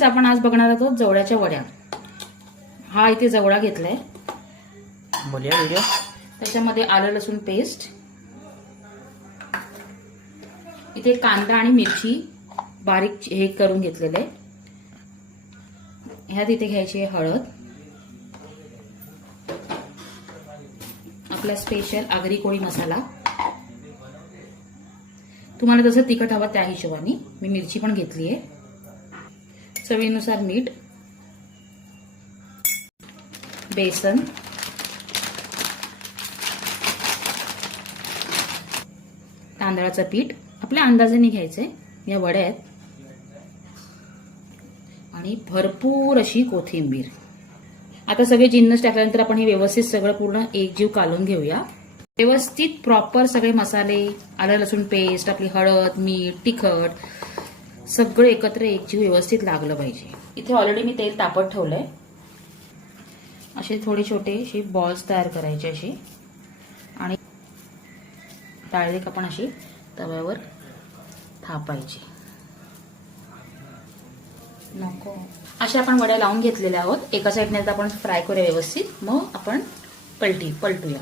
Friends, आपण आज बघणार आहोत जवळ्याच्या वड्या. हा इथे जवळा घेतलाय. बोलिया व्हिडिओ. त्याच्यामध्ये आलं लसूण पेस्ट, इथे कांदा आणि मिरची बारीक हे करून घेतलेलं आहे. ह्यात इथे घ्यायची आहे हळद, आपला स्पेशल आगरी कोळी मसाला. तुम्हाला जसं तिखट हवं त्या हिशोबाने. मी मिरची पण घेतली आहे. चवीनुसार मीठ, बेसन, तांदळाचं पीठ आपल्या अंदाजाने घ्यायचंय. या वड्या आहेत आणि भरपूर अशी कोथिंबीर. आता सगळे जिन्नस टाकल्यानंतर आपण हे व्यवस्थित सगळं पूर्ण एकजीव कालवून घेऊया. व्यवस्थित प्रॉपर सगळे मसाले, आलं लसूण पेस्ट, आपली हळद, मीठ, तिखट सगळं एकत्र एकजीव व्यवस्थित लागलं पाहिजे. इथे ऑलरेडी मी तेल तापत ठेवलंय. असे थोडे छोटे असे बॉल्स तयार करायचे असे आणि डायरेक्ट आपण अशी तव्यावर थापायची. नको अशा आपण वड्या लावून घेतलेल्या आहोत. एका साईडने आपण फ्राय करूया व्यवस्थित, मग आपण पलटूया.